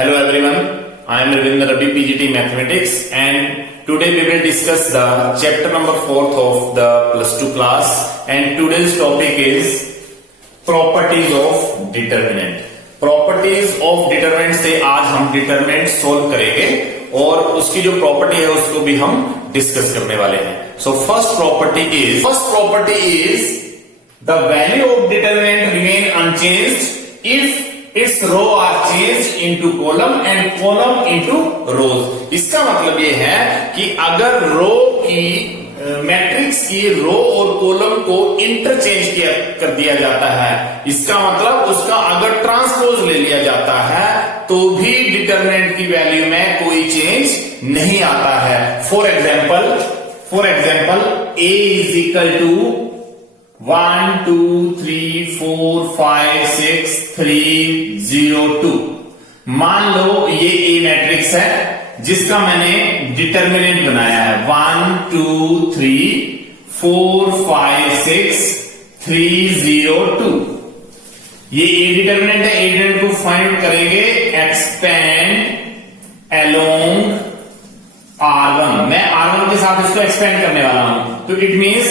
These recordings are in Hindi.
Hello everyone, I am Ravinder Ravi, PGT Mathematics, and today we will discuss the chapter number 4th of the plus 2 class, and today's topic is properties of determinant. Properties of determinant से आज हम determinant solve करेंगे और उसकी जो property है उसको भी हम discuss करने वाले हैं. So first property is the value of determinant remain unchanged if its row are changed into column and column into rows. इसका मतलब ये है कि अगर रो की मैट्रिक्स की रो और कॉलम को इंटरचेंज कर दिया जाता है, इसका मतलब उसका अगर ट्रांसपोज ले लिया जाता है तो भी डिटरमिनेंट की वैल्यू में कोई चेंज नहीं आता है. For example a is equal to 1 2 3 4 5 6 3 0 2. मान लो ये ए मैट्रिक्स है जिसका मैंने डिटरमिनेंट बनाया है 1 2 3 4 5 6 3 0 2. ये ए डिटरमिनेंट है. ए डिटरमिनेंट को फाइंड करेंगे एक्सपेंड अलोंग R1. मैं R1 के साथ इसको एक्सपेंड करने वाला हूं, तो इट मींस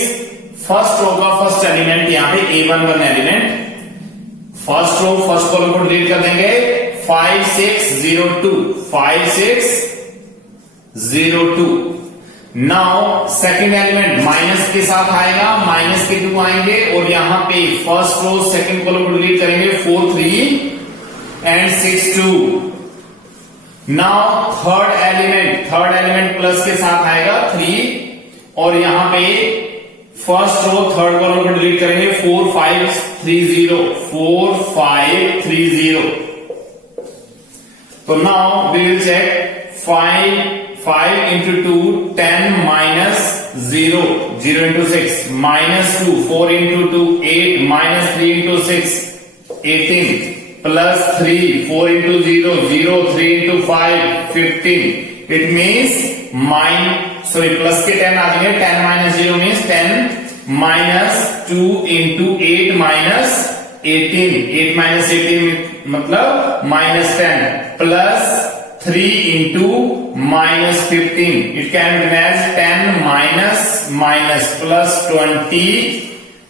फर्स्ट रो का फर्स्ट एलिमेंट यहां पे A1 one element, first row first column को डिलीट कर देंगे 5 6 0 2 5 6 0 2. नाउ सेकंड एलिमेंट माइनस के साथ आएगा, माइनस के 2 आएंगे और यहां पे फर्स्ट रो सेकंड कॉलम को डिलीट करेंगे 4 3 and 6 2. Now third element plus के साथ आएगा 3 और यहां पे फर्स्ट रो थर्ड कॉलम को डिलीट करेंगे 4 5 3 0 4 5 3 0. तो now we will check 5 into 2 10 minus 0 0 into 6 minus 2 4 into 2 8 minus 3 into 6 18 plus 3 4 into 0 0 3 into 5 15. It means plus के 10 आ जाएंगे. 10 minus 0 means 10 minus 2 into 8 minus 18. 8 minus 18 मतलब minus 10 plus 3 into minus 15. It can be written as 10 minus plus 20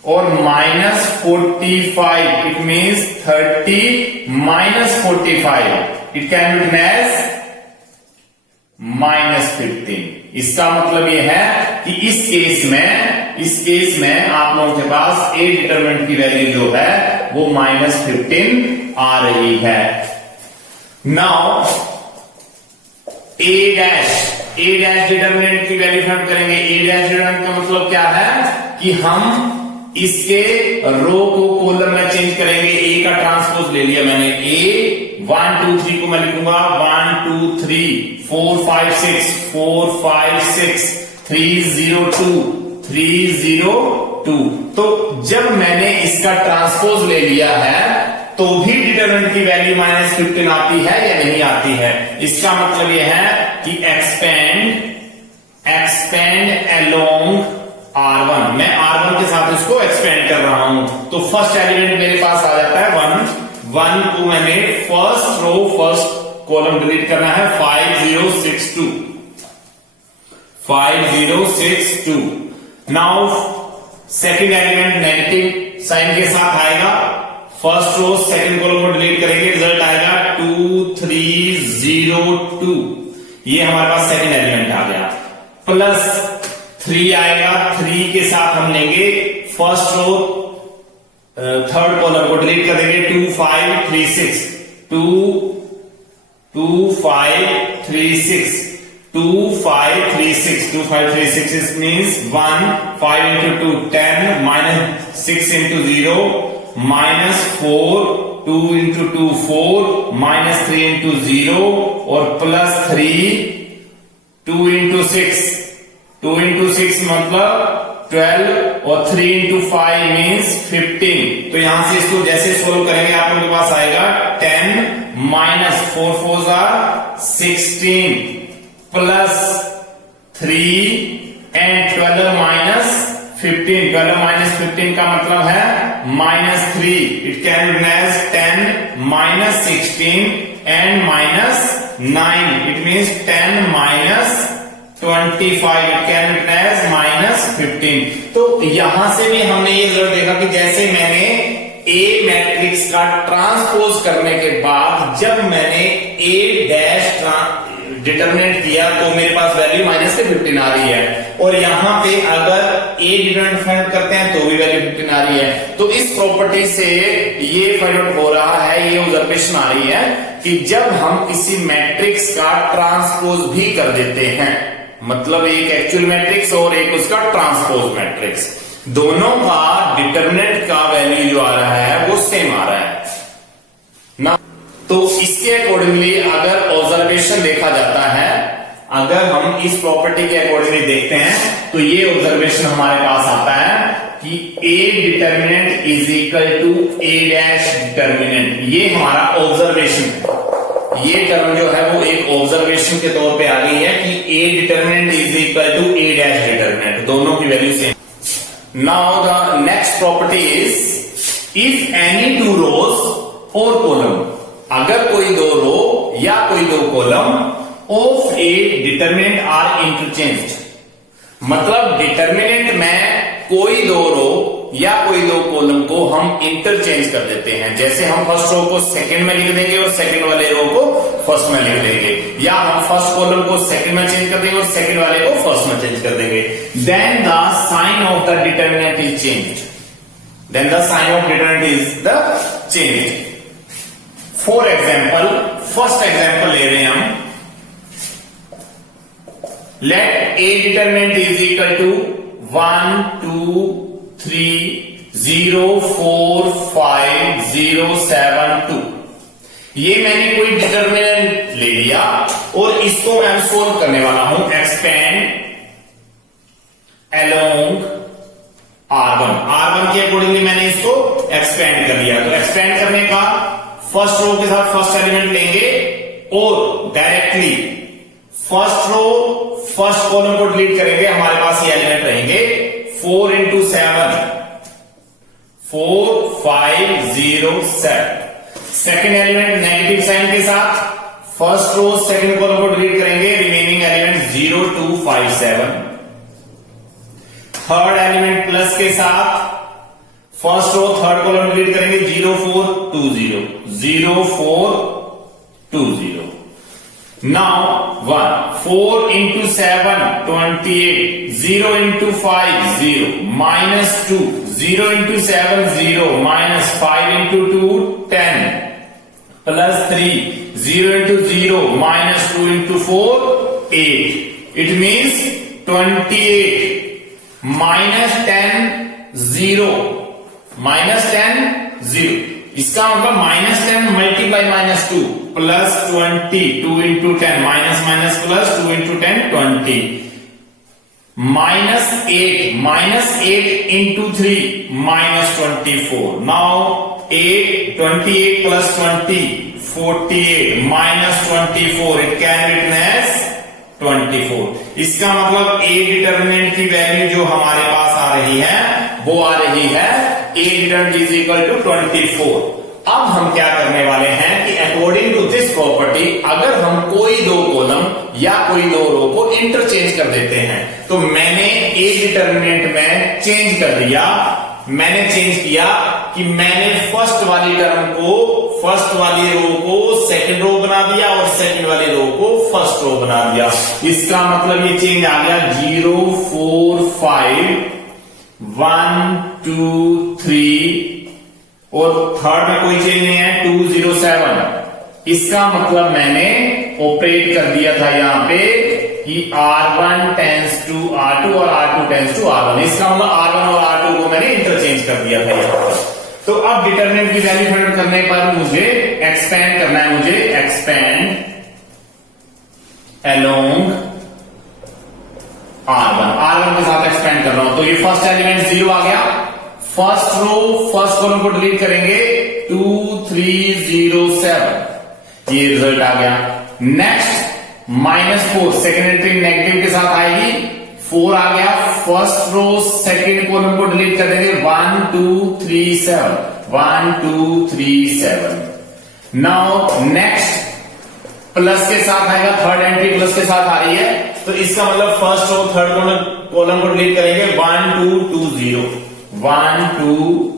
or minus 45. It means 30 minus 45. It can be written as minus 15. इसका मतलब यह है कि इस केस में आप लोगों के पास ए डिटरमिनेंट की वैल्यू जो है वो -15 आ रही है. नाउ ए डैश डिटरमिनेंट की वैल्यू फाइंड करेंगे. ए डैश डिटरमिनेंट का मतलब क्या है कि हम इसके रो को कॉलम में चेंज करेंगे. ए का ट्रांसपोज ले लिया मैंने. ए 1 2 3 को मैं लिखूंगा 1 2 3 4 5 6 4 5 6 3 0 2 3 0 2. तो जब मैंने इसका ट्रांसपोज ले लिया है तो भी डिटरमिनेंट की वैल्यू -15 आती है या नहीं आती है. इसका मतलब यह है कि एक्सपेंड अलोंग R1. मैं R1 के साथ इसको एक्सपेंड कर रहा हूं. तो फर्स्ट एलिमेंट मेरे पास आ जाता है 1 को मैंने first row first column delete करना है 5 0 6 2 5 0 6 2. Now second element negative sign के साथ आएगा. फर्स्ट रो सेकंड कॉलम को डिलीट करेंगे, रिजल्ट आएगा 2 3 0 2. ये हमारे पास सेकंड एलिमेंट आ गया. प्लस 3 आएगा, 3 के साथ हम लेंगे फर्स्ट रो थर्ड कॉलम को डिलीट कर देंगे 2 5 3 6 2 5 3 6 2 5 3 6 2 5 3 6. It means 1 5 into 2 10 minus 6 into 0 minus 4 2 into 2 4 minus 3 into 0 और plus 3 2 into 6 2 into 6 मतलब 12 और 3 into 5 means 15. तो यहां से इसको जैसे सोल्व करेंगे आप लोगों के पास आएगा 10 minus 4 4s are 16 plus 3 and 12 minus 15. 12 minus 15 का मतलब है -3. It can be as 10 minus 16 and minus 9. It means 10 minus 25. It can be written as minus 15. तो यहां से भी हमने ये जरूर देखा कि जैसे मैंने ए मैट्रिक्स का ट्रांसपोज करने के बाद जब मैंने ए डैश डिटरमिनेंट किया तो मेरे पास वैल्यू माइनस के 15 आ रही है, और यहां पे अगर ए डिटरमिनेंट फाइंड आउट करते हैं तो भी वैल्यू 15 आ रही है। तो इस प्रॉपर्टी से ये फाइंड आउट हो रहा है, ये ऑब्जर्वेशन आ रही है कि जब हम किसी मैट्रिक्स का ट्रांसपोज भी कर देते हैं, मतलब एक एक्चुअल मैट्रिक्स और एक उसका ट्रांसपोज मैट्रिक्स, दोनों का डिटरमिनेंट का वैल्यू जो आ रहा है वो सेम आ रहा है ना। तो इसके अकॉर्डिंगली अगर ऑब्जर्वेशन देखा जाता है, अगर हम इस प्रॉपर्टी के अकॉर्डिंगली देखते हैं तो ये ऑब्जर्वेशन हमारे पास आता है कि A determinant is equal to A dash determinant. ये हमारा ऑब्जर्वेशन है, ये टर्म जो है वो एक ऑब्जर्वेशन के तौर पे आ गई है कि A determinant is equal to A dash determinant, दोनों की value same. Now the next property is if any two rows और कॉलम, अगर कोई दो रो या कोई दो column of a determinant are interchanged, मतलब डिटरमिनेंट में कोई दो रो या कोई दो कॉलम को हम इंटरचेंज कर देते हैं। जैसे हम फर्स्ट रो को सेकंड में लिख देंगे और सेकंड वाले रो को फर्स्ट में लिख देंगे, या हम फर्स्ट कॉलम को सेकंड में चेंज कर देंगे और सेकंड वाले को फर्स्ट में चेंज कर देंगे। Then the sign of the determinant is changed, then the sign of determinant is the changed. For example, first example ले रहे हैं हम, let a determinant is equal to 1 2 3 0 4 5 0 7 2। ये मैंने कोई डिटरमिनेंट ले लिया और इसको मैं सोल्व करने वाला हूं एक्सपेंड अलोंग R1। R1 के अकॉर्डिंगली मैंने इसको एक्सपेंड कर लिया। तो एक्सपेंड करने का फर्स्ट रो के साथ फर्स्ट एलिमेंट लेंगे और directly first row first column को डिलीट करेंगे, हमारे पास ये एलिमेंट रहेंगे 4 into 7 4 5 0 7। Second element negative sign के साथ फर्स्ट रो सेकेंड कॉलम को डिलीट करेंगे, remaining element 0 2 5 7। Third element plus के साथ first row third column delete करेंगे, 0 4 2 0 0 4 2 0। Now 1 4 into 7 28 0 into 5 0 minus 2 0 into 7 0 minus 5 into 2 10 plus 3 0 into 0 minus 2 into 4 8। It means 28 minus 10 0 minus 10 0। इसका मतलब minus 10 multiply minus 2 plus 20 2 into 10 minus minus plus 2 into 10 20 minus 8 into 3 minus 24। Now 28 plus 20 48 minus 24। It can be written as 24। इसका मतलब ए डिटरमिनेंट की वैल्यू जो हमारे पास आ रही है वो आ रही है ए डिटरमिनेंट इज इक्वल टू 24। अब हम क्या करने वाले हैं कि अकॉर्डिंग टू दिस प्रॉपर्टी अगर हम कोई दो कॉलम या कोई दो रो को इंटरचेंज कर देते हैं, तो मैंने ए डिटरमिनेंट में चेंज कर दिया। मैंने चेंज किया कि मैंने फर्स्ट वाली टर्म को फर्स्ट वाली रो को सेकंड रो बना दिया और सेकंड वाली रो को फर्स्ट रो बना दिया। इसका मतलब ये चेंज आ गया 0 4 5 1 2 3 और थर्ड में कोई चेंज नहीं है 2 0 7। इसका मतलब मैंने ऑपरेट कर दिया था यहां पे कि R1 टेंस टू R2 और R2 टेंस टू R1। इसका मतलब R1 और R2 को मैंने इंटरचेंज कर दिया था यहां पर। तो अब डिटरमिनेंट की वैल्यू फाइंड करने पर मुझे एक्सपेंड करना है, मुझे एक्सपेंड अलोंग R1 के साथ एक्सपेंड कर रहा हूं। तो ये फर्स्ट एलिमेंट 0 आ गया, फर्स्ट रो फर्स्ट कॉलम को डिलीट करेंगे 2 3 0 7। ये रिजल्ट आ गया। नेक्स्ट -4 सेकेंड एंट्री नेगेटिव के साथ आएगी, 4 आ गया। फर्स्ट रो सेकेंड कॉलम को डिलीट कर देंगे 1 2 3 7 1 2 3 7। नाउ नेक्स्ट प्लस के साथ आएगा, थर्ड एंट्री प्लस के साथ आ रही है, तो इसका मतलब फर्स्ट और थर्ड कॉलम को डिलीट करेंगे, 1 2 2 0 1 2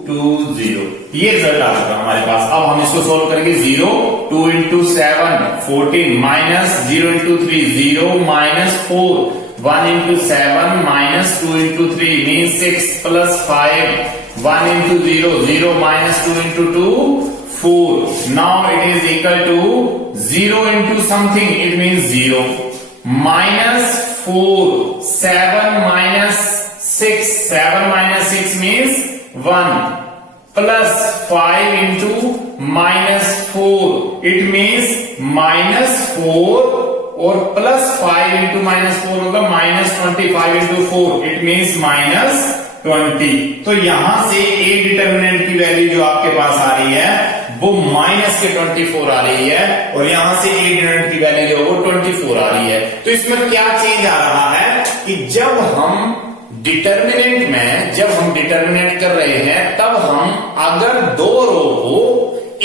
2 0, ये रिजल्ट आ चुका हमारे पास। अब हम इसको सोल्व करेंगे, 0 2 into 7 14 minus 0 into 3 0 minus 4 1 into 7 minus 2 into 3 means 6 plus 5 1 into 0 0 minus 2 into 2 4. Now it is equal to 0 into something, it means 0 minus 4 7 minus 6 7 minus 6 means 1 plus 5 into minus 4, it means minus 4 और प्लस 5 इंटू माइनस 4 होगा minus 25 into 4, it means minus 20। तो यहां से ए डिटर्मिनेंट की वैल्यू जो आपके पास आ रही है वो माइनस के 24 आ रही है, और यहां से ए डिटर्मिनेंट की वैल्यू जो वो 24 आ रही है। तो इसमें क्या चेंज आ रहा है कि जब हम डिटर्मिनेंट कर रहे हैं तब हम अगर दो रो को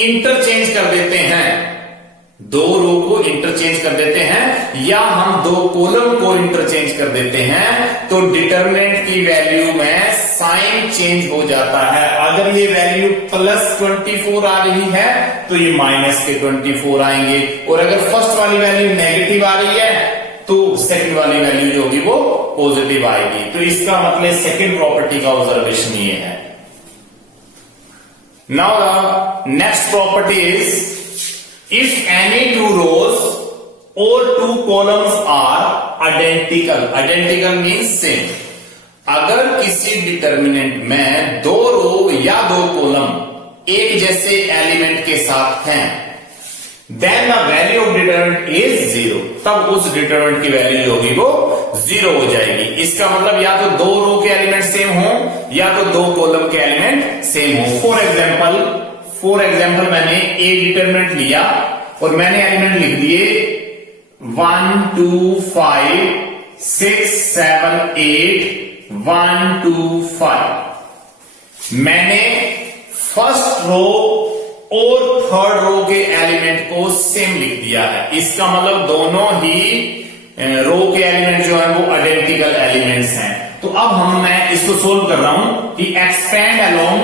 इंटरचेंज कर देते हैं, दो रो को इंटरचेंज कर देते हैं या हम दो कॉलम को इंटरचेंज कर देते हैं, तो डिटरमिनेंट की वैल्यू में साइन चेंज हो जाता है। अगर ये वैल्यू प्लस 24 आ रही है तो ये माइनस के 24 आएंगे, और अगर फर्स्ट वाली वैल्यू नेगेटिव आ रही है तो सेकंड वाली वैल्यू जो होगी वो पॉजिटिव आएगी। तो इसका मतलब सेकंड प्रॉपर्टी का ऑब्जर्वेशन ये है। Now the next property is, if any two rows or two columns are identical means same, अगर किसी डिटर्मिनेंट में दो रो या दो कॉलम एक जैसे एलिमेंट के साथ हैं, then the value of determinant is 0, तब उस डिटर्मिनेंट की वैल्यू जो होगी वो 0 हो जाएगी। इसका मतलब या तो दो रो के एलिमेंट सेम हो या तो दो कॉलम के एलिमेंट सेम हो। फॉर एग्जाम्पल मैंने ए डिटरमिनेंट लिया और मैंने एलिमेंट लिख दिए 1 2 5 6 7 8 1 2 5। मैंने फर्स्ट रो और थर्ड रो के एलिमेंट को सेम लिख दिया है। इसका मतलब दोनों ही रो के एलिमेंट जो है वो आइडेंटिकल एलिमेंट्स हैं। तो अब मैं इसको सोल्व कर रहा हूं कि एक्सपेंड अलोंग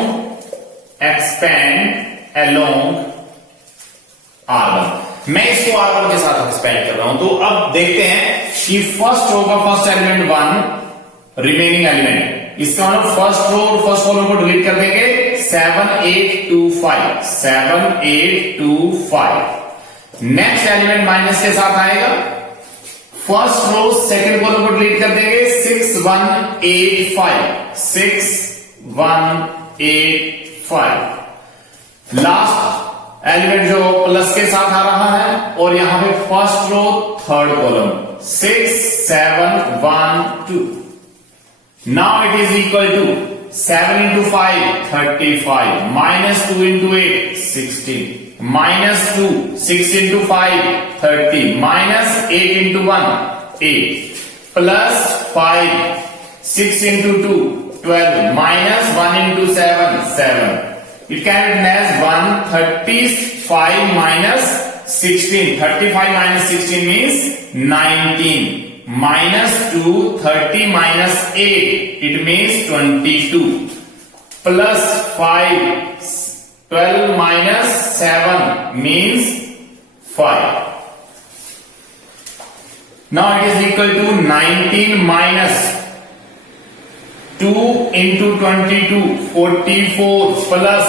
R1, मैं इसको R1 के साथ एक्सपेंड कर रहा हूं। तो अब देखते हैं कि फर्स्ट रो का फर्स्ट एलिमेंट 1, रिमेनिंग एलिमेंट, इसका मतलब फर्स्ट रो और फर्स्ट कॉलम को डिलीट कर देंगे, 7 8 2 5 7 8 2 5। नेक्स्ट एलिमेंट माइनस के साथ आएगा, फर्स्ट रो सेकंड कॉलम को डिलीट कर देंगे, 6 1 8 5 6 1 8 5। लास्ट एलिमेंट जो प्लस के साथ आ रहा है, और यहां पे first row third column 6 7 1 2। Now it is equal to 7 into 5 35 minus 2 into 8 16 minus 2 6 into 5 30 minus 8 into 1 8 plus 5 6 into 2 12 minus 1 into 7 7। It can be written as 135 minus 16. 35 minus 16 means 19. Minus 2 30 minus 8, it means 22. Plus 5 12 minus 7 means 5. Now it is equal to 19 minus 2 into 22 44 plus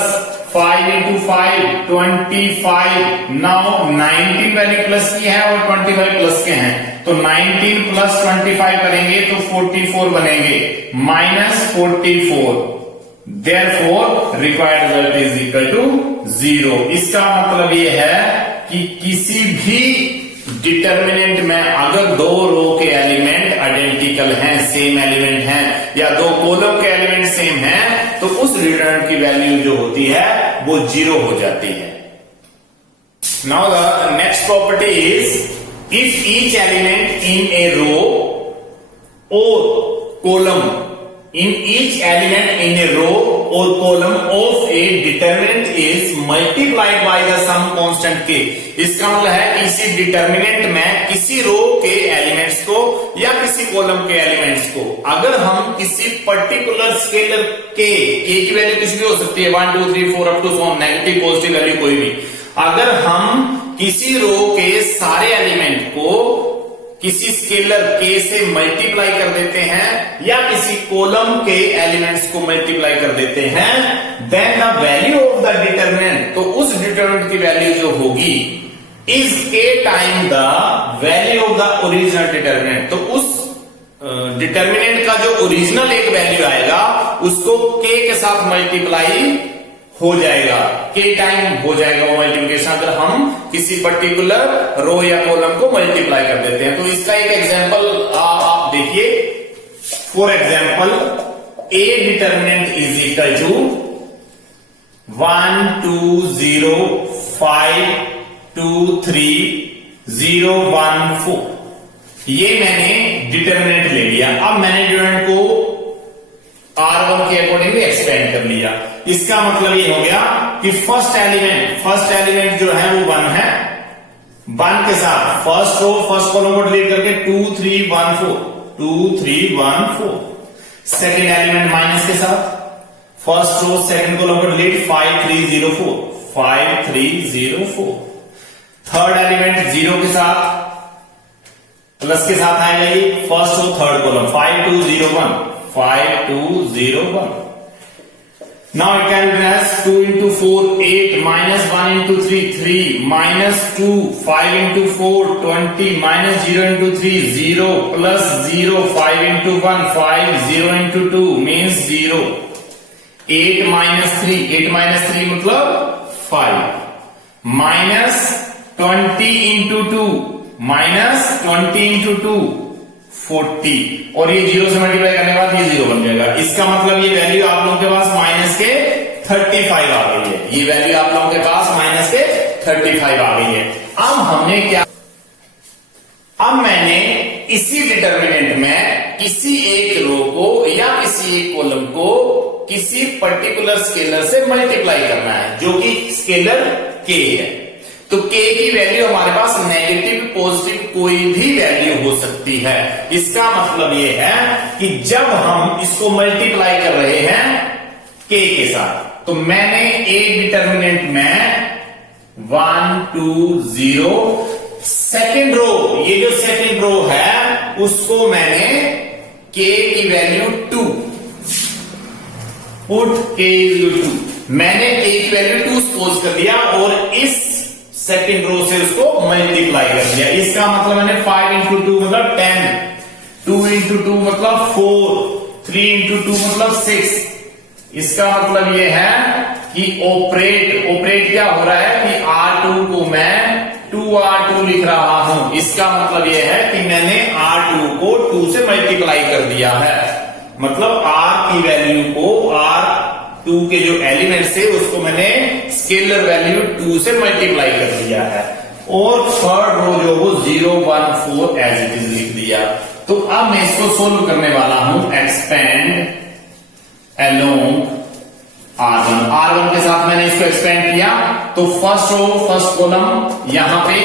5 into 5 25। Now 19 value plus की है और 25 प्लस के हैं, तो 19 प्लस 25 करेंगे तो 44 बनेंगे, minus 44। Therefore required result is equal to 0। इसका मतलब ये है कि किसी भी डिटर्मिनेंट में अगर दो रो के एलिमेंट आइडेंटिकल हैं, सेम एलिमेंट हैं, या दो कॉलम के एलिमेंट सेम हैं, तो उस डिटर्मिनेंट की वैल्यू जो होती है वो 0 हो जाती है। Now the next property is, if each element in a row और column in each element in a row or column of a determinant is multiplied by the sum constant k। इसका मतलब है किसी डिटर्मिनेंट में किसी रो के एलिमेंट्स को या किसी कॉलम के एलिमेंट्स को अगर हम किसी पर्टिकुलर स्केलर के की वैल्यू कुछ भी हो सकती है 1 2 3 4 up to so negative positive value कोई भी, अगर हम किसी रो के सारे एलिमेंट को किसी स्केलर k से मल्टीप्लाई कर देते हैं या किसी कॉलम के एलिमेंट्स को मल्टीप्लाई कर देते हैं, then the value of the determinant, तो उस डिटरमिनेंट की वैल्यू जो होगी is k time the value of the original determinant. तो उस डिटरमिनेंट का जो ओरिजिनल एक वैल्यू आएगा उसको k के साथ मल्टीप्लाई हो जाएगा, k टाइम हो जाएगा वो मल्टीप्लिकेशन अगर हम किसी पर्टिकुलर रो या कॉलम को मल्टीप्लाई कर देते हैं। तो इसका एक एग्जांपल आप देखिए, for example a determinant is equal to 1 2 0 5 2 3 0 1 4, ये मैंने डिटरमिनेंट ले लिया। अब मैंने डिटरमिनेंट को R1 के अकॉर्डिंग एक्सपेंड कर लिया। इसका मतलब ये हो गया कि फर्स्ट एलिमेंट जो है वो 1 है, 1 के साथ फर्स्ट रो फर्स्ट कॉलम को डिलीट करके 2 3 1 4 2 3 1 4। सेकंड एलिमेंट माइनस के साथ फर्स्ट रो सेकंड कॉलम को डिलीट 5 3 0 4 5 3 0 4। थर्ड एलिमेंट 0 के साथ प्लस के साथ आएगा ये first row third column 5 2 0 1 5 2 0 1। Now it can be as 2 into 4 8 minus 1 into 3 3 minus 2 5 into 4 20 minus 0 into 3 0 plus 0 5 into 1 5 0 into 2 means 0 8 minus 3 मतलब 5 minus 20 into 2 minus 20 into 2 40 और ये 0 से मल्टीप्लाई करने के बाद ये 0 बन जाएगा। इसका मतलब ये वैल्यू आप लोगों के पास माइनस के 35 आ गई है, ये वैल्यू आप लोगों के पास माइनस के 35 आ गई है। अब हमने क्या, अब मैंने इसी डिटरमिनेंट में किसी एक रो को या किसी एक कॉलम को किसी पर्टिकुलर स्केलर से मल्टीप्लाई करना है जो कि स्केलर k है। तो k की वैल्यू हमारे पास नेगेटिव पॉजिटिव कोई भी वैल्यू हो सकती है। इसका मतलब यह है कि जब हम इसको मल्टीप्लाई कर रहे हैं k के साथ, तो मैंने एक डिटरमिनेंट में 1 2 0 सेकेंड रो, ये जो सेकेंड रो है उसको मैंने k की वैल्यू 2 पुट k इज 2, मैंने k की वैल्यू 2 सपोज कर दिया और इस सेकेंड रो से उसको मल्टीप्लाई कर दिया। इसका मतलब मैंने 5 इंटू 2 मतलब 10, 2 इंटू 2 मतलब 4, 3 इंटू 2 मतलब 6। इसका मतलब यह है कि ऑपरेट क्या हो रहा है कि R2 को मैं 2R2 लिख रहा हूं। इसका मतलब यह है कि मैंने R2 को 2 से मल्टीप्लाई कर दिया है, मतलब R की वैल्यू को R2 के जो एलिमेंट है उसको मैंने स्केलर वैल्यू 2 से मल्टीप्लाई कर दिया है और थर्ड रो जो वो 0 1 4 एज इट इज लिख दिया। तो अब मैं इसको सोल्व करने वाला हूं, एक्सपेंड अलोंग R1 के साथ मैंने इसको एक्सपेंड किया। तो फर्स्ट रो फर्स्ट कॉलम यहां पे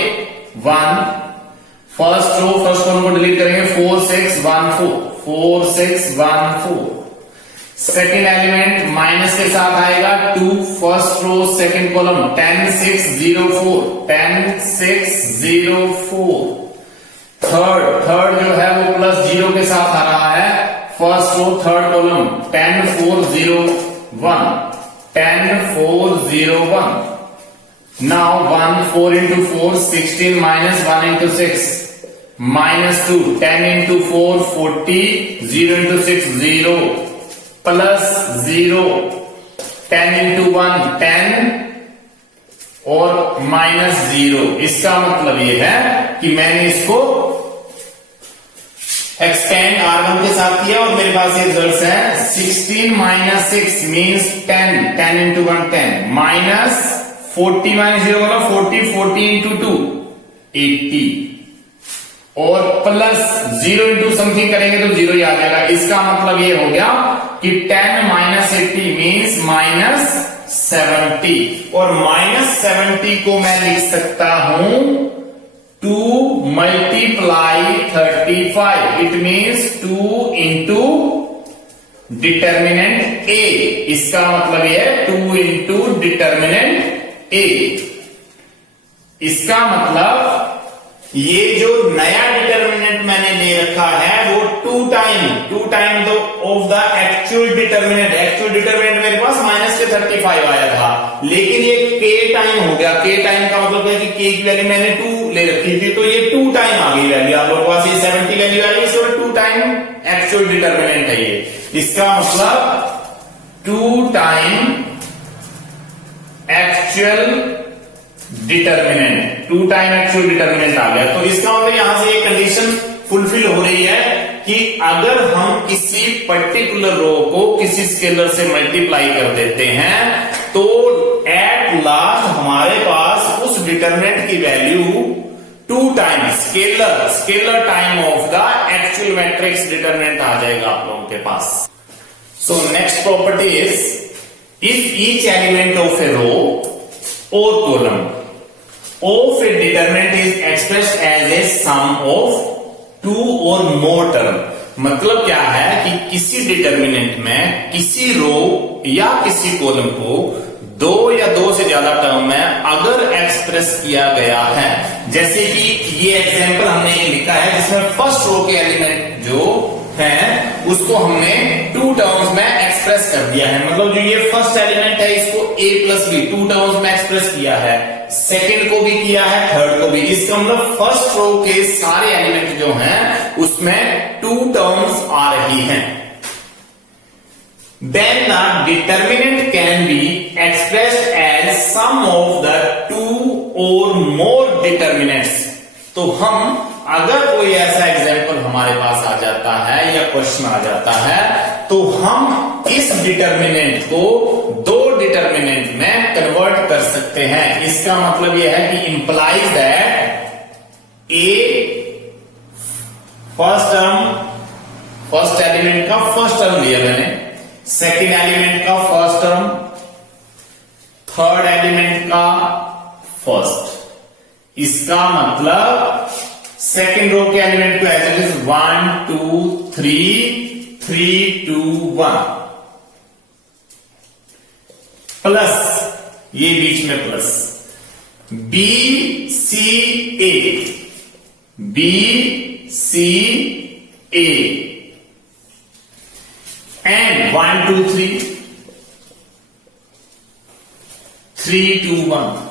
1, फर्स्ट रो फर्स्ट कॉलम को डिलीट करेंगे 4 6 1 4 4 6 1 4। सेकेंड एलिमेंट माइनस के साथ आएगा 2, first row second column 10 6 0 4 10 6 0 4। Third जो है वो प्लस 0 के साथ आ रहा है, first row third column 10 4 0 1 10 4 0 1। Now 1 4 into 4 16 minus 1 into 6 minus 2 10 into 4 40 0 into 6 0 plus 0 10 into 1 10 और माइनस 0। इसका मतलब यह है कि मैंने इसको एक्सपेंड R1 के साथ किया और मेरे पास ये रिजल्ट है 16 minus 6 means 10 10 into 1 10 minus 40 minus 0 मतलब 40 40 into 2 80 और प्लस 0 into समथिंग करेंगे तो 0 ही आ जाएगा। इसका मतलब ये हो गया कि 10 माइनस 80 मीन्स माइनस 70 और माइनस 70 को मैं लिख सकता हूं 2 multiply 35 it means 2 into determinant A. इसका मतलब यह है 2 इंटू डिटर्मिनेंट ए। इसका मतलब ये जो नया डिटर्मिनेंट मैंने ले रखा है वो 2 टाइम दो of the actual determinant. Actual determinant मेरे पास माइनस के 35 आया था, लेकिन ये k टाइम हो गया। k टाइम का मतलब है कि k की वैल्यू मैंने 2 ले रखी थी, तो ये 2 टाइम आ गई वैल्यू। आप लोगों के पास ये 70 वैल्यू आ गई, इसमें 2 टाइम एक्चुअल डिटर्मिनेंट है ये। इसका मतलब 2 time actual determinant, 2 time actual determinant आ गया। तो इसका मतलब यहां से एक कंडीशन फुलफिल हो रही है कि अगर हम किसी पर्टिकुलर रो को किसी स्केलर से मल्टीप्लाई कर देते हैं तो एट लास्ट हमारे पास उस डिटर्मिनेंट की value 2 time scalar time of the actual matrix determinant आ जाएगा आप लोगों के पास। So next property is if each element of a row or column of a determinant is expressed as a sum of 2 or more term। मतलब क्या है कि किसी डिटर्मिनेंट में किसी रो या किसी कॉलम को 2 या 2 से ज्यादा टर्म में अगर एक्सप्रेस किया गया है, जैसे कि ये एग्जांपल हमने लिखा है जिसमें फर्स्ट रो के एलिमेंट जो है उसको हमने 2 टर्म्स में एक्सप्रेस कर दिया है। मतलब जो ये फर्स्ट एलिमेंट है इसको a प्लस बी 2 टर्म्स में एक्सप्रेस किया है, सेकंड को भी किया है, थर्ड को भी। इसका मतलब फर्स्ट रो के सारे एलिमेंट जो हैं उसमें 2 टर्म्स आ रही हैं। Then the determinant can be expressed as sum of the 2 or more determinants। तो हम अगर कोई ऐसा एग्जाम्पल हमारे पास आ जाता है या क्वेश्चन आ जाता है तो हम इस डिटर्मिनेंट को 2 डिटर्मिनेंट में कन्वर्ट कर सकते हैं। इसका मतलब यह है कि implies that A first element का फर्स्ट टर्म लिया मैंने, सेकेंड एलिमेंट का फर्स्ट टर्म, थर्ड एलिमेंट का फर्स्ट। इसका मतलब सेकेंड रो के एलिमेंट को एज इट इज 1 2 3 3 2 1 प्लस ये बीच में plus B C A and 1 2 3 3 2 1।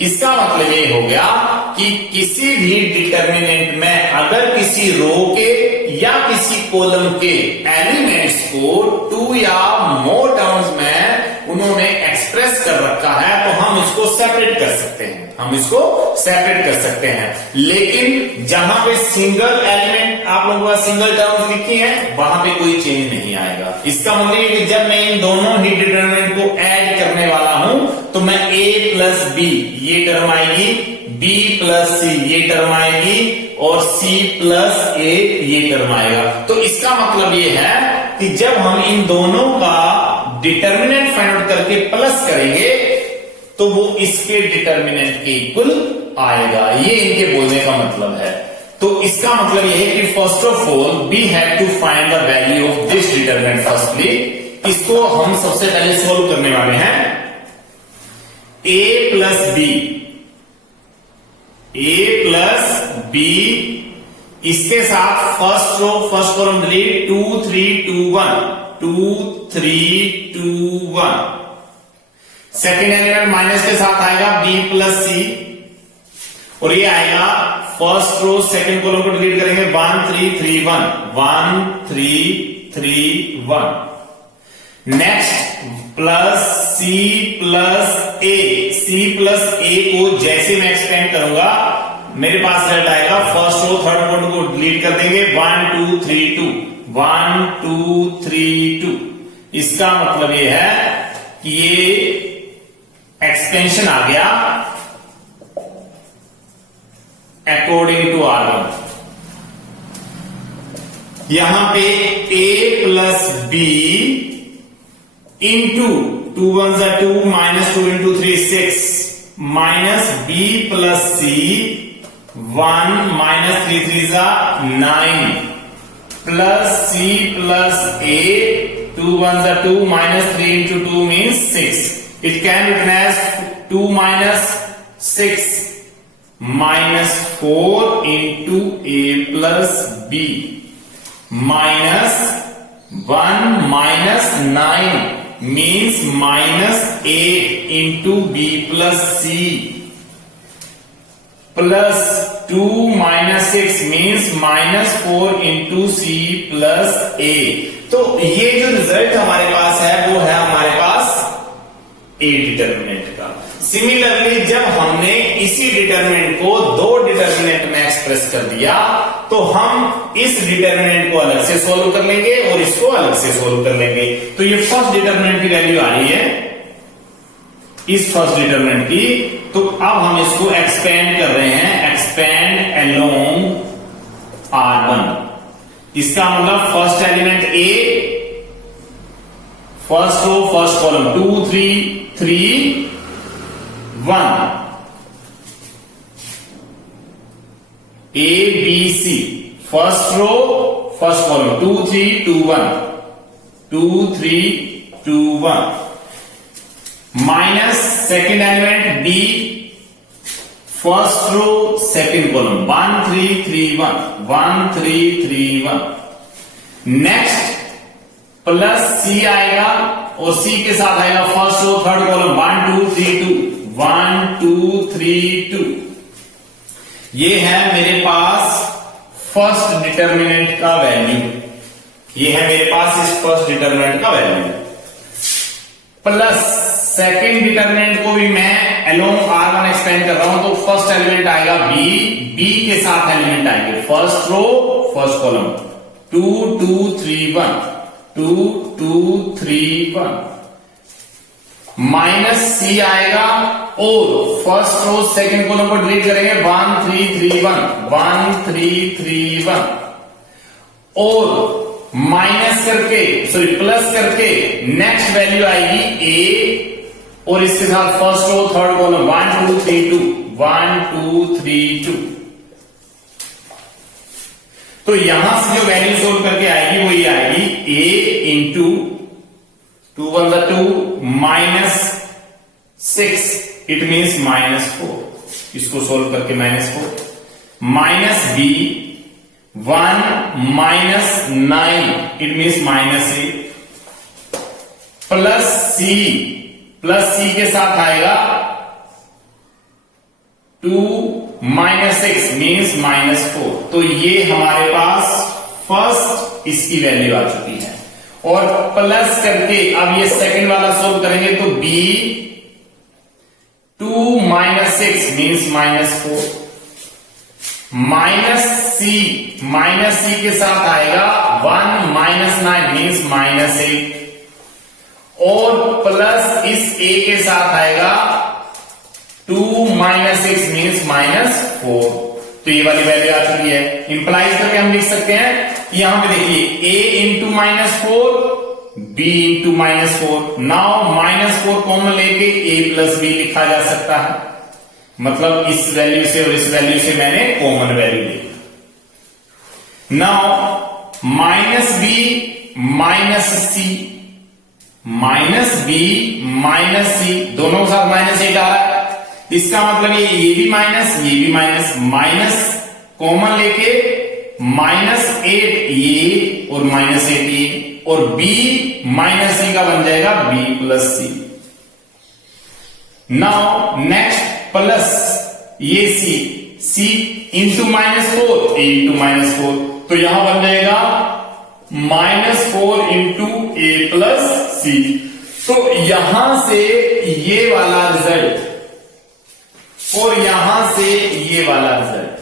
इसका मतलब ये हो गया कि किसी भी डिटर्मिनेंट में अगर किसी रो के या किसी कॉलम के एलिमेंट्स को 2 या मोर टर्म्स में उन्होंने एक्सप्रेस कर रखा है तो हम इसको सेपरेट कर सकते हैं, लेकिन जहां पे सिंगल एलिमेंट आप लोगों का सिंगल टर्म्स लिखी है वहां पे कोई चेंज नहीं आएगा। इसका मतलब कि जब मैं इन दोनों ही डिटर्मिनेंट को ऐड करने वाला हूं तो मैं a प्लस बी ये टर्म आएगी, b प्लस सी ये टर्म आएगी और c प्लस a ये टर्म आएगा। तो इसका मतलब ये है कि जब हम इन दोनों का डिटर्मिनेंट फाइंड आउट करके प्लस करेंगे तो वो इसके डिटर्मिनेंट के इक्वल आएगा। ये इनके बोलने का मतलब है। तो इसका मतलब यह है कि first of all we have to find the value of this determinant firstly. इसको हम सबसे पहले सोल्व करने वाले हैं। a प्लस बी इसके साथ first row first column delete 2 3 2 1 2 3 2 1। Second element minus के साथ आएगा b प्लस सी और ये आएगा फर्स्ट रो सेकेंड कॉलम को डिलीट करेंगे 1 3 3 1 1 3 3 1। Next plus C plus A को जैसे मैं एक्सपेंड करूंगा मेरे पास रिजल्ट आएगा फर्स्ट रो थर्ड कॉलम को डिलीट कर देंगे 1 2 3 2 1 2 3 2। इसका मतलब ये है कि ये एक्सपेंशन आ गया अकॉर्डिंग टू R1। यहां पे a प्लस बी इंटू 2 1 जा 2 minus 2 into 3 6 minus b plus c 1 minus 3 3 जा 9 प्लस सी प्लस ए 2 1 जा 2 minus 3 into 2 means 6. It can be written as 2 minus 6 minus 4 into a plus b minus 1 minus 9 means minus 8 into b plus c plus 2 minus 6 means minus 4 into c plus a. तो ये जो रिजल्ट हमारे पास है वो है हमारे पास ए डिटर्मिनेंट का. सिमिलरली जब हमने इसी डिटर्मिनेंट को दो डिटर्मिनेंट में एक्सप्रेस कर दिया तो हम इस डिटर्मिनेंट को अलग से सोल्व कर लेंगे और इसको अलग से सोल्व कर लेंगे. तो ये फर्स्ट डिटर्मिनेंट की वैल्यू आ रही है इस फर्स्ट डिटर्मिनेंट की. तो अब हम इसको एक्सपेंड कर रहे हैं, एक्सपेंड अलोंग R1. इसका मतलब first element a, first row first column 2 3 3 1 A B C first row first column 2 3 2 1 2 3 2 1 minus second element B first row second column 1 3 3 1 1 3 3 1. Next plus c आएगा और सी के साथ आएगा फर्स्ट रो थर्ड कॉलम 1 2 3 2 1 2 3 2. ये है मेरे पास फर्स्ट डिटर्मिनेंट का वैल्यू. ये है मेरे पास इस फर्स्ट डिटर्मिनेंट का वैल्यू. प्लस सेकेंड डिटर्मिनेंट को भी मैं अलोंग R1 एक्सपेंड कर रहा हूं तो फर्स्ट एलिमेंट आएगा B, B के साथ एलिमेंट आएंगे first row first column 2 2 3 1 2 2 3 1 minus c आएगा और फर्स्ट रो सेकंड कॉलम को डिलीट करेंगे 1 3 3 1 1 3 3 1 और माइनस करके सॉरी प्लस करके नेक्स्ट वैल्यू आएगी ए और इसके साथ फर्स्ट रो थर्ड कॉलम 1 2 3 2 1 2 3 2. तो यहां से जो वैल्यू सोल्व करके आएगी वो ये आएगी a into 2 1 2 minus 6 it means minus 4. इसको सोल्व करके minus 4 minus b 1 minus 9 it means minus 8 plus c के साथ आएगा 2 माइनस 6 मीन्स माइनस 4. तो ये हमारे पास फर्स्ट इसकी वैल्यू आ चुकी है और प्लस करके अब ये सेकंड वाला सोल्व करेंगे तो b 2 minus 6 means minus 4 minus c के साथ आएगा 1 माइनस 9 मीन्स माइनस 8 और प्लस इस a के साथ आएगा 2 माइनस 6 मीन्स माइनस 4. तो ये वाली वैल्यू आ चुकी है. इंप्लाइज करके हम लिख सकते हैं यहां पे देखिए a into minus 4 b into minus 4. Now minus 4 common लेके a प्लस b लिखा जा सकता है. मतलब इस वैल्यू से और इस वैल्यू से मैंने कॉमन वैल्यू ली. नाउ माइनस b माइनस सी दोनों के साथ माइनस 8 आ रहा है. इसका मतलब ये भी माइनस माइनस कॉमन लेके माइनस 8 ये और माइनस 8 ये और b माइनस सी का बन जाएगा b प्लस सी. नाउ नेक्स्ट प्लस ये सी इंटू माइनस 4 ए इंटू माइनस 4. तो यहां बन जाएगा माइनस 4 इंटू ए प्लस सी. तो यहां से ये वाला रिजल्ट और यहां से ये वाला रिजल्ट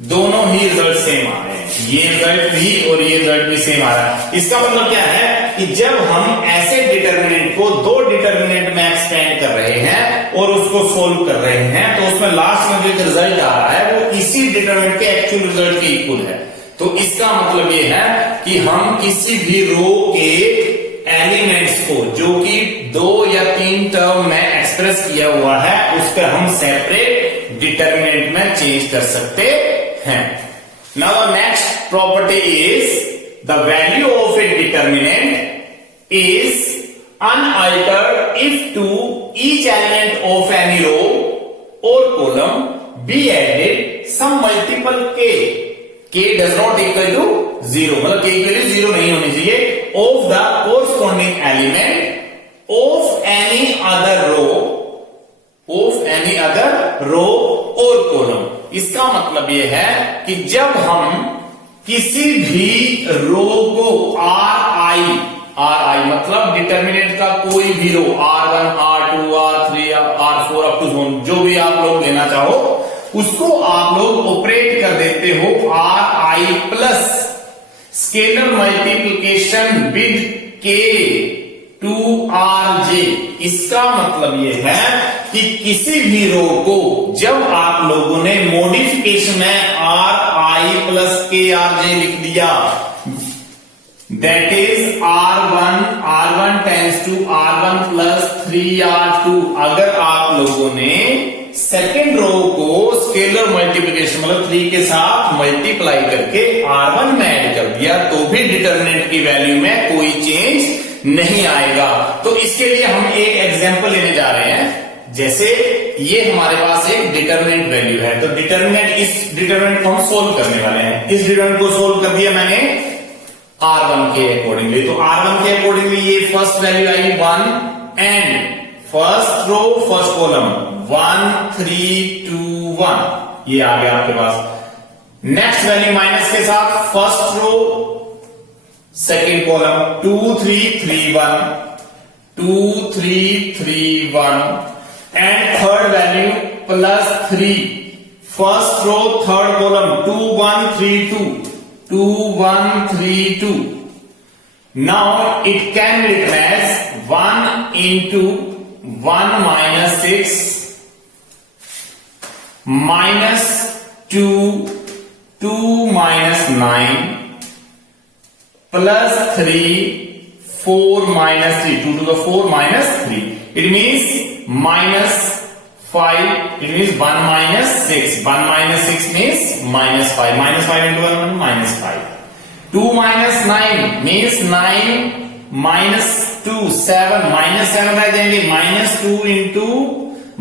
दोनों ही रिजल्ट सेम आ रहे हैं. ये रिजल्ट भी और ये रिजल्ट भी सेम आ रहा है. इसका मतलब क्या है कि जब हम ऐसे डिटर्मिनेंट को दो डिटर्मिनेंट में एक्सपेंड कर रहे हैं और उसको सोल्व कर रहे हैं तो उसमें लास्ट में जो रिजल्ट आ रहा है वो इसी डिटर्मिनेंट के एक्चुअल रिजल्ट के इक्वल है. तो इसका मतलब ये है कि हम किसी भी रो के एलिमेंट्स को जो कि 2 या 3 टर्म में एक्सप्रेस किया हुआ है उस पर हम सेपरेट डिटर्मिनेंट में चेंज कर सकते हैं। Now the next property is the value of A determinant is unaltered if to each element of any row or column be added some multiple k. K does not equal to 0, मतलब k की वैल्यू 0 नहीं होनी चाहिए, of the corresponding element of any other row or column. इसका मतलब यह है कि जब हम किसी भी रो को RI मतलब डिटर्मिनेंट का कोई भी रो R1, R2, R3, R4 up to जो भी आप लोग लेना चाहो उसको आप लोग ऑपरेट कर देते हो RI plus scalar multiplication with K to RJ। इसका मतलब यह है कि किसी भी रो को जब आप लोगों ने मॉडिफिकेशन में RI प्लस KRJ लिख दिया, that is R1 tends to R1 plus 3R2। अगर आप लोगों ने सेकेंड रो को स्केलर मल्टीप्लिकेशन मतलब 3 के साथ मल्टीप्लाई करके R1 में ऐड कर दिया तो भी डिटर्मिनेंट की वैल्यू में कोई चेंज नहीं आएगा। तो इसके लिए हम एक एग्जांपल लेने जा रहे हैं। जैसे ये हमारे पास एक डिटर्मिनेंट वैल्यू है, तो डिटर्मिनेंट इस डिटर्मिनेंट को हम सोल्व करने वाले हैं। इस डिटर्मिनेंट को सोल्व कर दिया मैंने R1 के अकॉर्डिंगली, तो R1 के अकॉर्डिंगली ये फर्स्ट वैल्यू आई 1 and first row first column 1 3 2 1 ये आ गया आपके पास। नेक्स्ट वैल्यू माइनस के साथ first row second column 2 3 3 1 2 3 3 1 and third value plus 3 first row third column 2 1 3 2 2 1 3 2। Now it can be written as 1 into 1 minus 6 minus 2 2 minus 9 plus 3 4 minus 3 2 to the 4 minus 3. It means minus 5. It means 1 minus 6. 1 minus 6 means minus 5. Minus 5 into 1 minus 5. 2 minus 9 means 9 minus 2 7. Minus 7 रह जाएंगे. Minus 2 into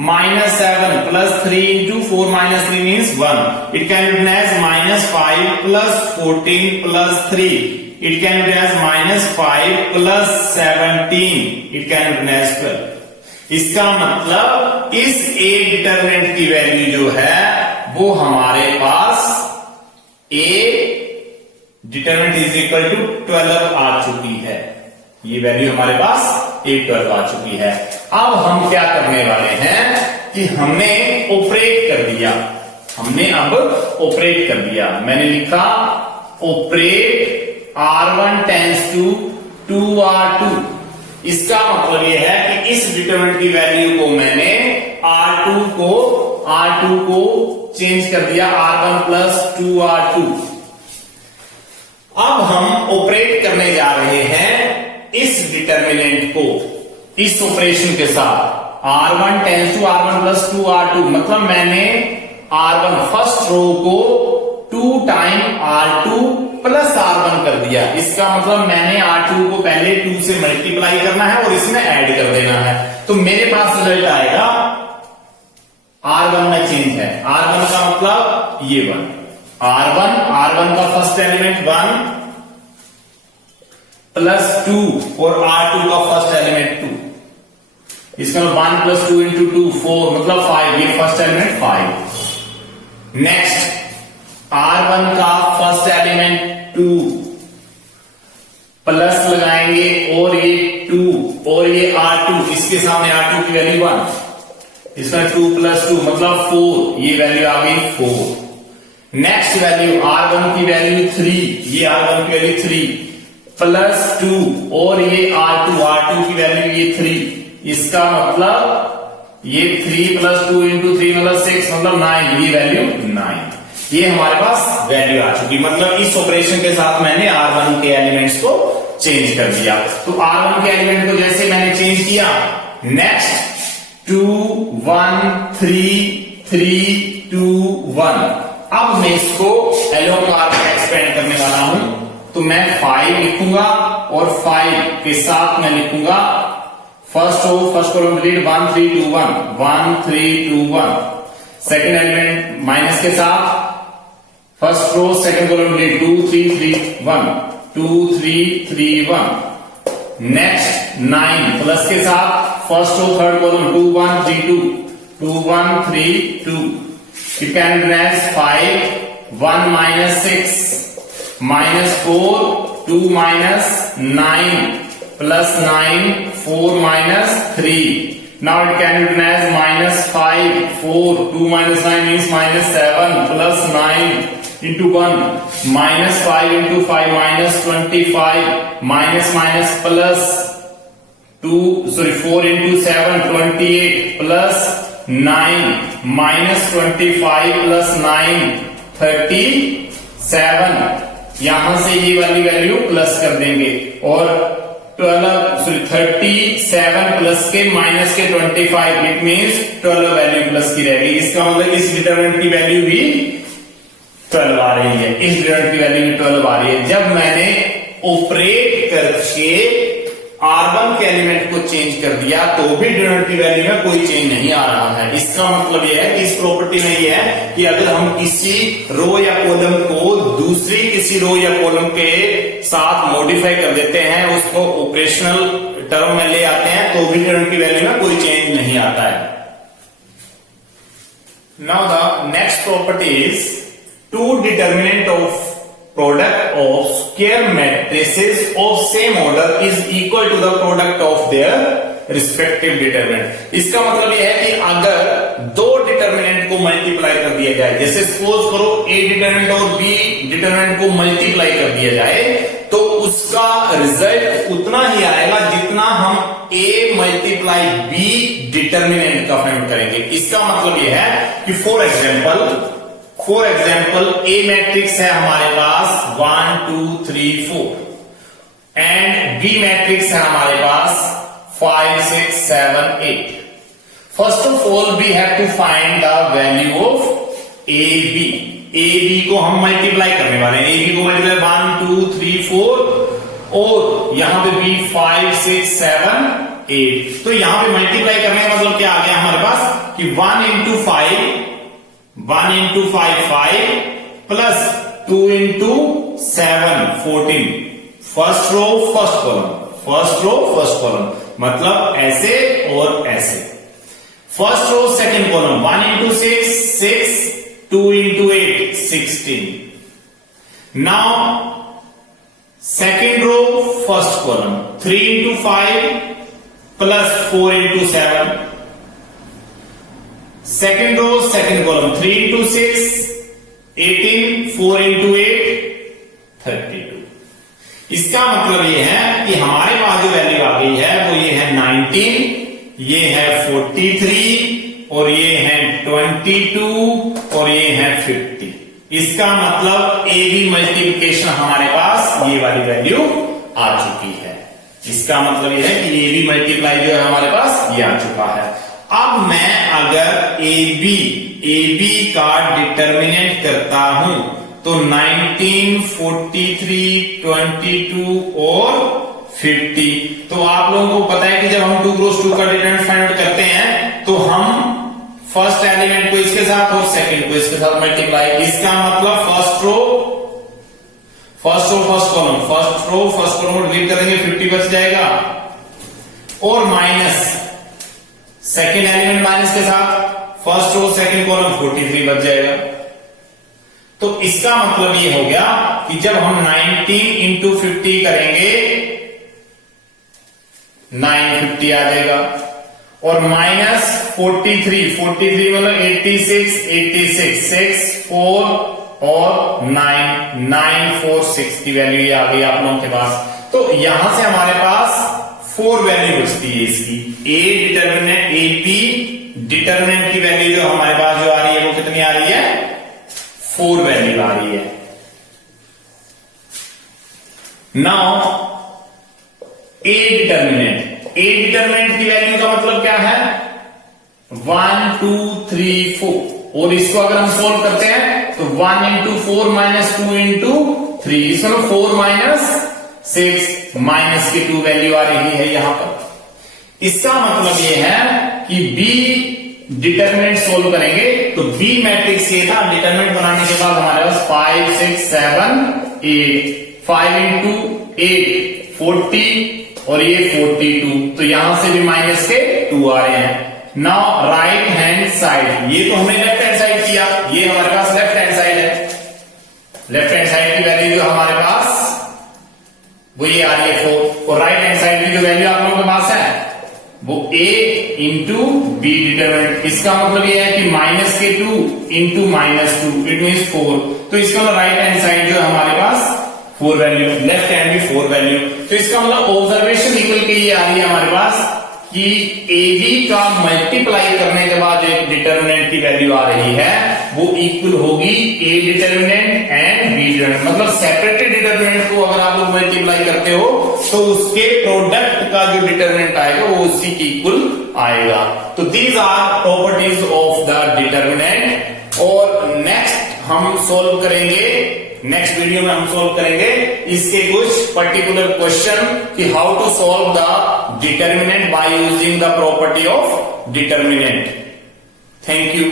minus 7 plus 3 into 4 minus 3 means 1. It can be written as minus 5 plus 14 plus 3. It can be written as minus 5 plus 17. It can be written as 12. इसका मतलब इस ए डिटर्मिनेंट की वैल्यू जो है वो हमारे पास A determinant is equal to 12 आ चुकी है। ये वैल्यू हमारे पास ए 12 आ चुकी है। अब हम क्या करने वाले हैं कि हमने ऑपरेट कर दिया, हमने अब ऑपरेट कर दिया। मैंने लिखा operate R1 tends to 2R2। इसका मतलब यह है कि इस डिटरमिनेंट की वैल्यू को मैंने R2 को चेंज कर दिया R1 प्लस 2R2। अब हम ऑपरेट करने जा रहे हैं इस डिटरमिनेंट को इस ऑपरेशन के साथ R1 tends to R1 plus 2R2। मतलब मैंने R1 फर्स्ट रो को 2 टाइम R2 प्लस R1 कर दिया। इसका मतलब मैंने R2 को पहले 2 से मल्टीप्लाई करना है और इसमें ऐड कर देना है। तो मेरे पास रिजल्ट आएगा R1 में चेंज है। R1 का मतलब ये 1 R1 का फर्स्ट एलिमेंट 1 प्लस 2 और R2 का फर्स्ट एलिमेंट 2। इसका मतलब 1 प्लस 2 इंटू 2 4 मतलब 5। ये फर्स्ट एलिमेंट 5। नेक्स्ट R1 का फर्स्ट एलिमेंट 2 प्लस लगाएंगे और ये 2 और ये R2, इसके सामने R2 की वैल्यू 1, इसका 2 प्लस 2 मतलब 4। ये वैल्यू आ गई 4। नेक्स्ट वैल्यू R1 की वैल्यू 3, ये R1 की वैल्यू 3 प्लस 2 और ये R2 की वैल्यू ये 3। इसका मतलब ये 3 प्लस 2 इंटू 3 मतलब 6 मतलब 9। ये वैल्यू 9। ये हमारे पास वैल्यू आ चुकी, मतलब इस ऑपरेशन के साथ मैंने R1 के एलिमेंट्स को चेंज कर दिया। तो R1 के एलिमेंट को जैसे मैंने चेंज किया, नेक्स्ट 2 1 3 3 2 1, अब मैं इसको एलोंग आर्क में एक्सपेंड करने वाला हूं, तो मैं 5 लिखूंगा और 5 के साथ मैं लिखूंगा first column delete 1 3 2 1 1 3 2 1, second element minus के साथ first row second column delete 2 3 3 1 2 3 3 1, next 9 plus के साथ first row third column 2 1 3 2 2 1 3 2, you can write 5 1 minus 6 minus 4 2 minus 9 plus 9 4 minus 3. Now it can be written as minus 5 4 2 minus 9 means minus 7 plus 9 into 1 minus 5 into 5 minus 25 minus minus plus 4 into 7 28 plus 9 minus 25 plus 9 37, यहां से ये वाली वैल्यू प्लस कर देंगे और 37 प्लस के माइनस के 25, इट मीन्स 12 वैल्यू प्लस की रहेगी। इसका मतलब इस डिटरमिनेंट की वैल्यू भी 12 आ रही है, इस डिटरमिनेंट की वैल्यू भी 12 आ रही है। जब मैंने ऑपरेट करके R1 के एलिमेंट को चेंज कर दिया तो भी डिटरमिनेंट की वैल्यू में कोई चेंज नहीं आ रहा है। इसका मतलब यह है कि इस प्रॉपर्टी में यह है कि अगर हम किसी रो या कॉलम को दूसरी किसी रो या कॉलम के साथ मॉडिफाई कर देते हैं, उसको ऑपरेशनल टर्म में ले आते हैं, तो भी डिटरमिनेंट की वैल्यू में कोई चेंज नहीं आता है। Now the next property is to determinant of product of square matrices of same order is equal to the product of their respective determinant. इसका मतलब यह है कि अगर दो डिटरमिनेंट को मल्टीप्लाई कर दिया जाए, जैसे सपोज करो A डिटरमिनेंट और B डिटरमिनेंट को मल्टीप्लाई कर दिया जाए, तो उसका रिजल्ट उतना ही आएगा जितना हम A मल्टीप्लाई B डिटरमिनेंट का फाइंड करेंगे। इसका मतलब यह है कि फॉर एग्जाम्पल A मैट्रिक्स है हमारे पास 1 2 3 4 एंड B मैट्रिक्स है हमारे पास 5 6 7 8। First of all we have to find the value of AB। AB को हम मल्टीप्लाई करने वाले हैं, AB को मल्टीप्लाई 1 2 3 4 और यहां पे B 5 6 7 8। तो यहां पे मल्टीप्लाई करने का मतलब क्या आ गया हमारे पास कि 1 into 5 5 plus 2 into 7 14, first row first column मतलब ऐसे और ऐसे। First row second column 1 into 6 6 2 into 8 16। Now second row first column 3 into 5 plus 4 into 7। Second row second column 3 into 6 18 4 into 8 32। इसका मतलब ये है कि हमारे पास जो वैल्यू आ गई है वो ये है 19, ये है 43 और ये है 22 और ये है 50। इसका मतलब AB मल्टीप्लिकेशन हमारे पास ये वाली वैल्यू आ चुकी है। इसका मतलब ये है कि AB मल्टीप्लाई जो है हमारे पास ये आ चुका है। अब मैं अगर AB का डिटरमिनेंट करता हूं तो 19 43 22 और 50। तो आप लोगों को पता है कि जब हम 2 क्रॉस 2 का डिटरमिनेंट फाइंड आउट करते हैं तो हम फर्स्ट एलिमेंट को इसके साथ और सेकंड को इसके साथ मल्टीप्लाई। इसका मतलब फर्स्ट रो फर्स्ट कॉलम को डिलीट करेंगे 50 बच जाएगा और माइनस सेकेंड एलिमेंट माइनस के साथ फर्स्ट रो सेकेंड कॉलम 43 बच जाएगा। तो इसका मतलब ये हो गया कि जब हम 19 into 50 करेंगे 950 आ जाएगा और माइनस 43 मतलब 86 6 4 और 9 4 6 की वैल्यू ये आ गई आप लोगों के पास। तो यहां से हमारे पास 4 वैल्यू बचती है इसकी। A डिटरमिनेंट AB डिटरमिनेंट की वैल्यू जो हमारे पास जो आ रही है वो कितनी आ रही है 4 वैल्यू आ रही है। नाउ ए डिटर्मिनेंट की वैल्यू का मतलब क्या है 1 2 3 4 और इसको अगर हम सोल्व करते हैं तो 1 इंटू 4 माइनस 2 इंटू 3 इसमें 4 माइनस 6 माइनस की 2 वैल्यू आ रही है यहां पर। इसका मतलब यह है कि बी डिटरमिनेंट सोल्व करेंगे तो बी मैट्रिक्स ये था, डिटरमिनेंट बनाने के बाद हमारे पास 5 6 7 8 5 इंटू 8 40 और ये 42 तो यहां से भी माइनस के 2 आ रहे हैं। नाउ राइट हैंड साइड, ये तो हमने लेफ्ट हैंड साइड किया, ये हमारे पास लेफ्ट हैंड साइड है। लेफ्ट हैंड साइड की वैल्यू जो हमारे पास वो ये आ रही है 4 और राइट हैंड साइड की जो वैल्यू आप लोगों के पास है वो a इंटू बी डिटरमिनेंट। इसका मतलब ये है कि माइनस के 2 इंटू माइनस 2 इट मीन 4। तो इसका मतलब राइट हैंड साइड जो है हमारे पास 4 वैल्यू, लेफ्ट हैंड भी 4 वैल्यू। तो इसका मतलब ऑब्जर्वेशन इक्वल के ये आ रही है हमारे पास कि AB का मल्टीप्लाई करने के बाद जो एक डिटरमिनेंट की वैल्यू आ रही है वो इक्वल होगी A determinant and B determinant. मतलब सेपरेटेड डिटरमिनेंट को अगर आप लोग मल्टीप्लाई करते हो तो उसके प्रोडक्ट का जो डिटरमिनेंट आएगा वो उसी की इक्वल आएगा। तो these are properties of the determinant. और नेक्स्ट हम सोल्व करेंगे, नेक्स्ट वीडियो में हम सोल्व करेंगे इसके कुछ पर्टिकुलर क्वेश्चन कि how to solve the determinant by using the property of determinant. Thank you.